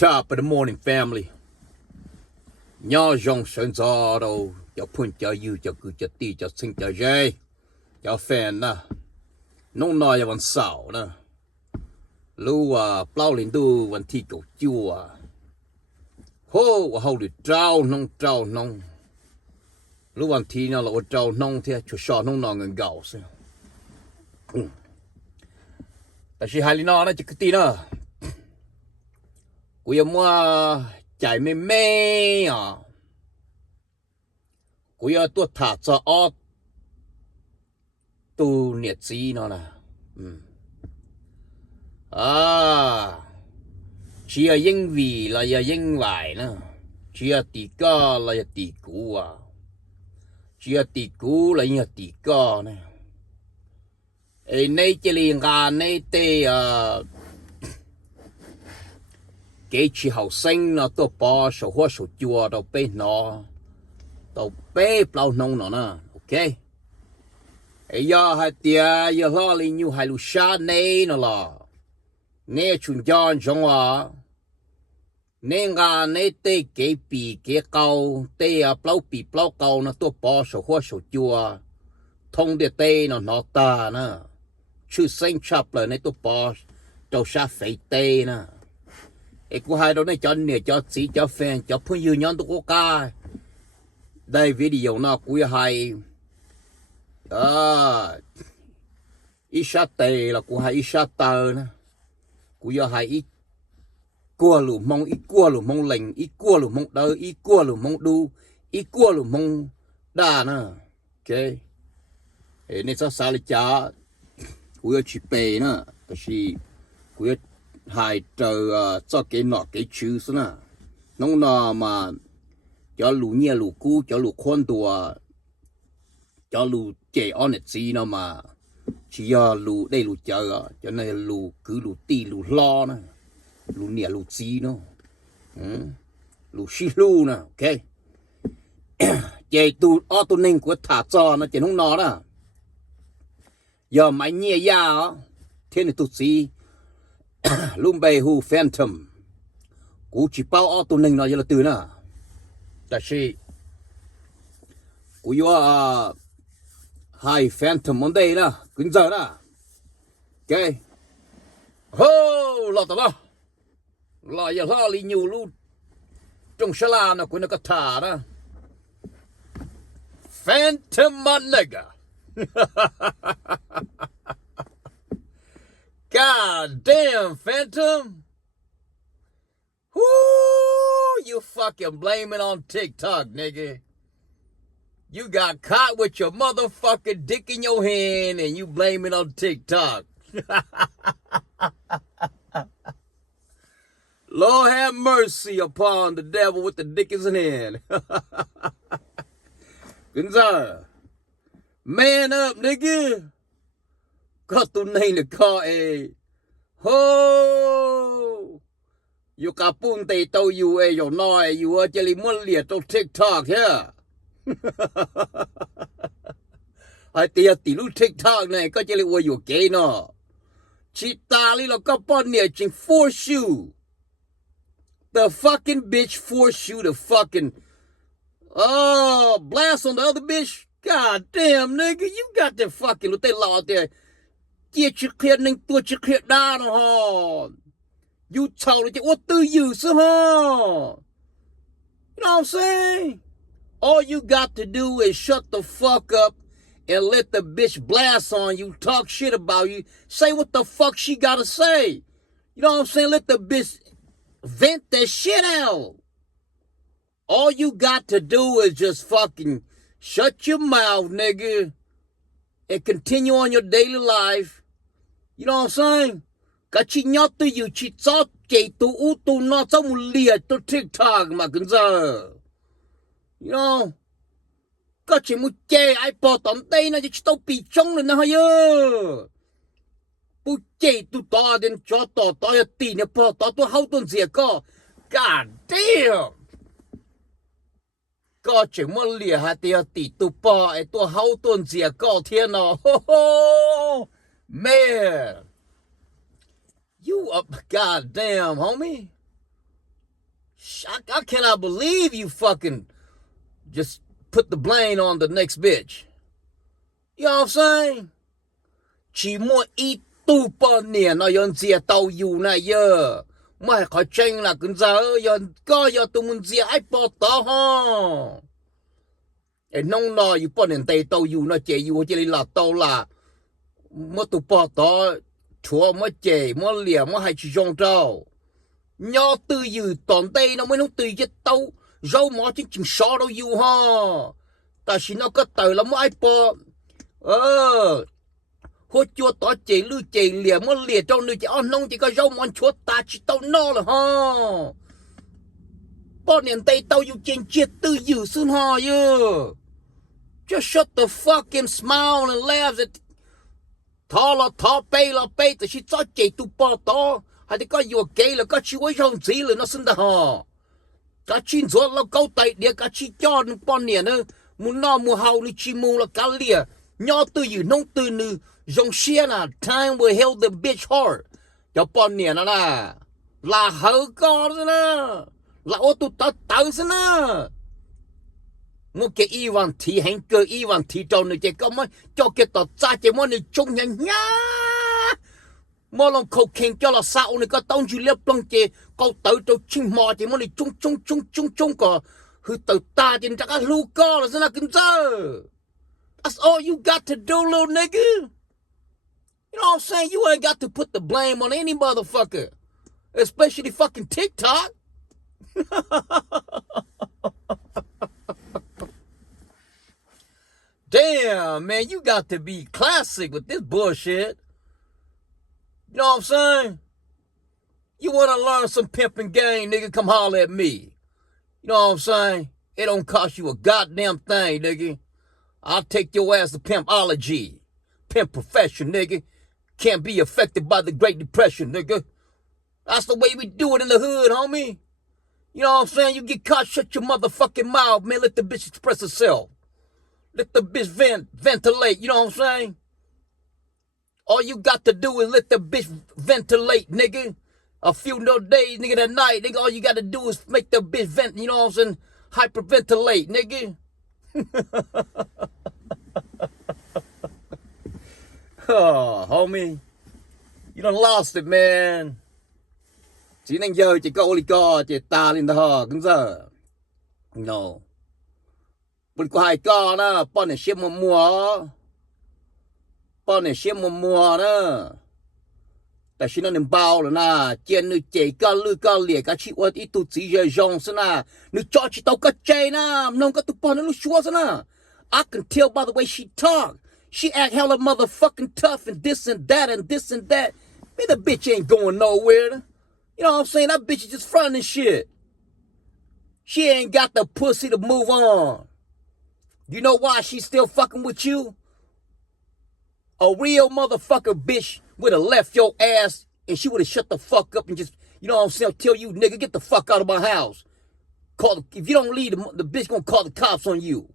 Top of the morning, family. Nhỏ dòng sơn gió đâu, cho phun cho you, cho cứ cho ti, cho sinh cho dây, cho fan nè. Nông nói làวันเสาร์นะรู้ว่าเปล่าลินดูวันที่เก่าจั่วโหว่าเขาหรือเจ้าน้องรู้วันที่เนี่ยเราเจ้าน้องเท่าชัวร์น้องเงินเก่าสิแต่สิฮาลินอนะจะกตีนะกูยังว่าใจไม่อ่ะกูยังตัวถาดจะออดtu nhiệt gì nó nè, chỉ là những vì là những vải nữa, chỉ là tỷ ca là tỷ cũ à, chỉ là tỷ cũ là những tỷ ca này, ấy nay chỉ liền gà nay tê cái chỉ học sinh nó tôi bỏ số hoa số chùa đâu bên nó, đâu bên bao nông nó nè, ok. Giờ hai tia giờ lo li như hai lu sa này nó là nè chun giòn trong à nè ngà nè tê cái bì cái câu tê à plau bì plau câu nó tua bò sổ hoa sổ chua thông địa tê nó ta nè chữ sinh chập là nè tua bò đầu sa phê tê nè ấy của hai đó này cho nè cho sĩ cho fan cho phun dư nhon tua ca đây video nó của hai isha tê là của hai isha tơ nè của giờ hai ít cua lù mong lành ít cua lù mong đơ ít cua lù mong đu ít cua lù mong đa nè ok nên sao sao lại chả của giờ chỉ bề nè cái gì của giờ hai chờ cho cái nọ cái chữ nè nông nọ mà cho lù nhẹ lù cú cho lù khoan tua cho lù trẻ on gì nó mà chỉ do lù đây lù chờ cho nên lù cứ lù ti lù lo nè lù nhẹ lù gì nó lù xí lù nè ok chạy tu ô tô ninh của thả cho nó chỉ không nó đó giờ máy nhẹ ya thế này tụt gì lùm bề hu Phanton cú chỉ bao ô tô ninh nó giờ là từ nè tại vì cú yo hai Phantom món đây nè cứng giờ nè ok hô lọt tao lọt giờ lo li nhiều luôn trong sala la nó cũng nó có thả đó Phantom my nigga God damn Phantom whoo you fucking blame it on TikTok nigga. You got caught with your motherfucking dick in your hand and you blame it on TikTok. Lord have mercy upon the devil with the dick in his hand. Gonzalo, man up, nigga. Got to name the car a ho. You capunte to you a your noise, you are jelly mullier to TikTok here. Ai tia tỷ lúc TikTok này có chỉ là uy dụ kế nó chị ta lý là có bọn nè chính force you the fucking bitch force you to fucking blast on the other bitch. God damn nigga you got that fucking lúc tay lọ there chia chữ khiết nên tua chữ khiết đa nó hò you chào là chị ô tư you sao hò you know what I'm saying. All you got to do is shut the fuck up and let the bitch blast on you, talk shit about you, say what the fuck she gotta say. You know what I'm saying? Let the bitch vent that shit out. All you got to do is just fucking shut your mouth, nigga, and continue on your daily life. You know what I'm saying? Cả chị nhót từ you, chị chót chạy tu u tu nó trong một liệt tu TikTok mà cần giờ. You know, có chỉ một chè ai bỏ tóm tay nó chỉ tao bị trống lên nó hay ơ, bu chè tu to đến cho to ya tì nó bỏ to tu hậu tuần gì có, God damn, có chỉ một lìa hạt ya tì tu bỏ ai tu hậu tuần gì có thiên nó, man, you up, God damn, homie. I cannot believe you fucking just put the blame on the next bitch. You know what I'm saying? Chỉ mua ít tu bao nhiêu nó yon chia tàu yêu này giờ. Mà khỏi tranh là cứ giờ yon có yon tụi mình chia ai bỏ tao ha. Ê nông nó yêu bao nhiêu tay tàu yêu nó chế yêu chế là tàu là. Mà tụi bỏ tao chúa mà chế mà liều mà hay chỉ trong trâu. Nhỏ từ yêu toàn tay nó mới nó từ chết tàu. Rau mà chính chính sao đâu yêu ha. Ta chỉ nó có tờ là mà ai bỏ. Hốt chua tỏ chế lưu chế lìa mà lìa trong nơi chế ôn nông chỉ có rau mòn chúa ta chỉ tao no là ha. Bao niên tây tao yêu trên chết tư dữ xương ha you. Just shut the fucking smile and laugh at thọ bay thì chỉ cho chế tu bao to. Hay thì có yêu kế là có chịu ấy rong gì là nó xứng đà ha. Cả chín rồi là câu tay địa cả chi cho nó bao niên nữa. Muốn no mua hào ni chi mua là cả lìa. Nhỏ tư dữ nông tư nữ. Dòng xe nè, time will held the bitch hard. Cho bọn nè nó nè. Là hở con rồi nè. Là ô tô tớ rồi nè. Một cái Ivan thì hành cơ Ivan thì trâu này chạy có mới cho cái tỏ ra chạy mô này chung nhá nhá. Mô lòng khẩu khen cho là sao này có tông chú liếp lông chạy. Câu tử trâu chinh mò chạy mô này chung có. Hư tử ta trên chắc á lưu con rồi nè kinh dơ. That's all you got to do little nigga. You know what I'm saying? You ain't got to put the blame on any motherfucker. Especially fucking TikTok. Damn, man, you got to be classic with this bullshit. You know what I'm saying? You want to learn some pimping game, nigga, come holler at me. You know what I'm saying? It don't cost you a goddamn thing, nigga. I'll take your ass to pimpology. Pimp profession, nigga. Can't be affected by the Great Depression, nigga. That's the way we do it in the hood, homie. You know what I'm saying? You get caught, shut your motherfucking mouth, man. Let the bitch express herself. Let the bitch ventilate, you know what I'm saying? All you got to do is let the bitch ventilate, nigga. A few no days, nigga, that night, nigga, all you got to do is make the bitch vent, you know what I'm saying? Hyperventilate, nigga. Oh, homie, you done lost it, man. Chỉ nên giờ chỉ có oli co, chỉ ta lên đó, cũng giờ. No. Bữa qua hai co đó, bọn này xem mua. Bọn này xem mua đó. Tại vì nó nên bao rồi nè, trên nữ chạy ca lư ca liệt, cả chị ớt ít tụt chỉ giờ rong xí nè. Nữ cho chị tao cả chạy nè, nông cả tụt bọn nó xua xí nè. I can tell by the way she talk. She act hella motherfucking tough and this and that and this and that. Man, the bitch ain't going nowhere. You know what I'm saying? That bitch is just fronting shit. She ain't got the pussy to move on. You know why she's still fucking with you? A real motherfucker bitch would have left your ass and she would have shut the fuck up and just, you know what I'm saying, tell you, nigga, get the fuck out of my house. If you don't leave, the bitch gonna call the cops on you.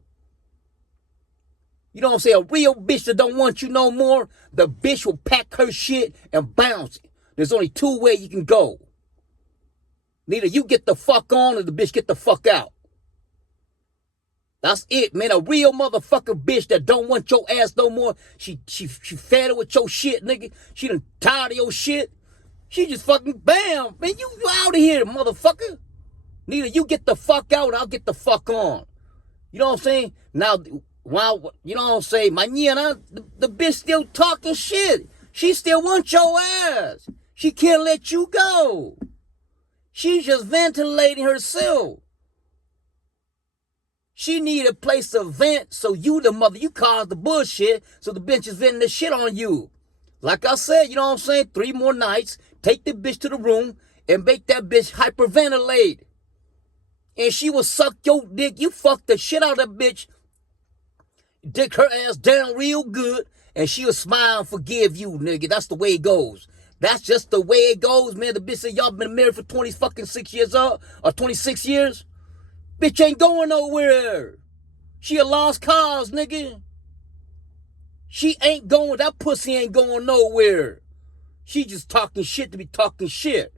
You know what I'm saying? A real bitch that don't want you no more, the bitch will pack her shit and bounce. There's only two ways you can go. Neither you get the fuck on or the bitch get the fuck out. That's it, man. A real motherfucker bitch that don't want your ass no more. She fed her with your shit, nigga. She done tired of your shit. She just fucking bam. Man, you out of here, motherfucker. Neither you get the fuck out or I'll get the fuck on. You know what I'm saying? Now, wow, you know what I'm saying? MaivNyiaj, the bitch still talking shit. She still wants your ass. She can't let you go. She's just ventilating herself. She need a place to vent, so you, the mother, you caused the bullshit, so the bitch is venting the shit on you. Like I said, you know what I'm saying? 3 more nights, take the bitch to the room, and make that bitch hyperventilate. And she will suck your dick. You fuck the shit out of that bitch. Dick her ass down real good, and she'll smile and forgive you, nigga. That's the way it goes. That's just the way it goes, man. The bitch said y'all been married for 26 years old, or 26 years. Bitch ain't going nowhere. She a lost cause, nigga. She ain't going, that pussy ain't going nowhere. She just talking shit to be talking shit.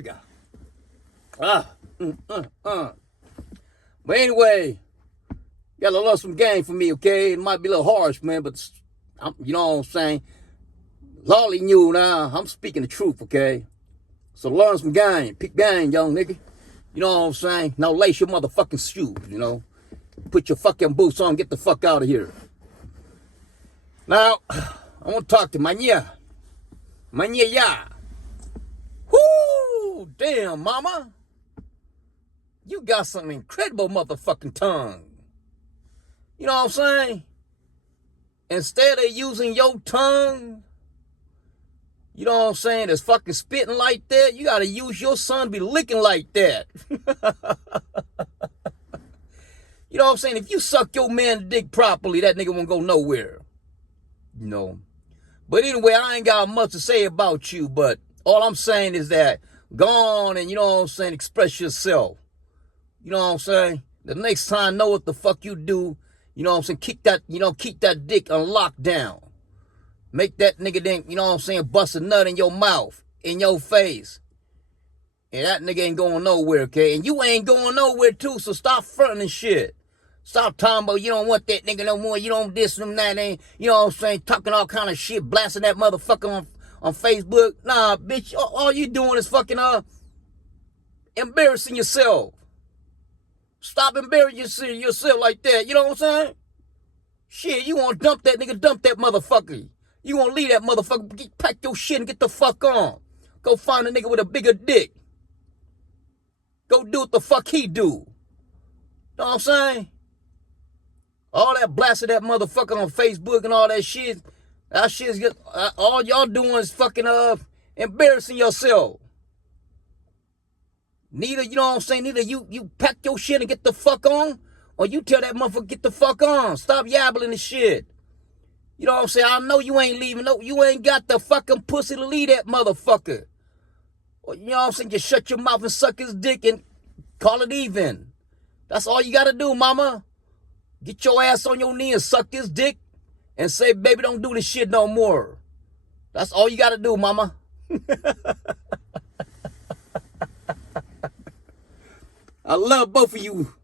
nigga. But anyway, you gotta learn some game for me, okay? It might be a little harsh, man, but you know what I'm saying? Lolly knew now. I'm speaking the truth, okay? So learn some game. Pick game, young nigga. You know what I'm saying? Now lace your motherfucking shoes, you know? Put your fucking boots on. Get the fuck out of here. Now, I want to talk to MaivNyiaj. Whoo! Damn, mama. You got some incredible motherfucking tongue. You know what I'm saying? Instead of using your tongue, you know what I'm saying, that's fucking spitting like that, you gotta use your son to be licking like that. You know what I'm saying? If you suck your man's dick properly, that nigga won't go nowhere. You know. But anyway, I ain't got much to say about you, but all I'm saying is that go on and, you know what I'm saying, express yourself. You know what I'm saying? The next time, know what the fuck you do. You know what I'm saying? Keep that dick on lockdown. Make that nigga then, you know what I'm saying, bust a nut in your mouth, in your face. And that nigga ain't going nowhere, okay? And you ain't going nowhere too, so stop fronting and shit. Stop talking about you don't want that nigga no more, you don't diss him, that ain't, you know what I'm saying, talking all kind of shit, blasting that motherfucker on Facebook. Nah, bitch, all you doing is fucking embarrassing yourself. Stop embarrassing yourself like that, you know what I'm saying? Shit, you want to dump that nigga, dump that motherfucker. You want to leave that motherfucker, pack your shit and get the fuck on. Go find a nigga with a bigger dick. Go do what the fuck he do. Know what I'm saying? All that blasting that motherfucker on Facebook and all that shit's all y'all doing is fucking embarrassing yourself. Neither, you know what I'm saying, neither you pack your shit and get the fuck on, or you tell that motherfucker get the fuck on. Stop yabbling the shit. You know what I'm saying? I know you ain't leaving. No, you ain't got the fucking pussy to leave that motherfucker. Or, you know what I'm saying? Just shut your mouth and suck his dick and call it even. That's all you got to do, mama. Get your ass on your knee and suck his dick and say, baby, don't do this shit no more. That's all you got to do, mama. I love both of you.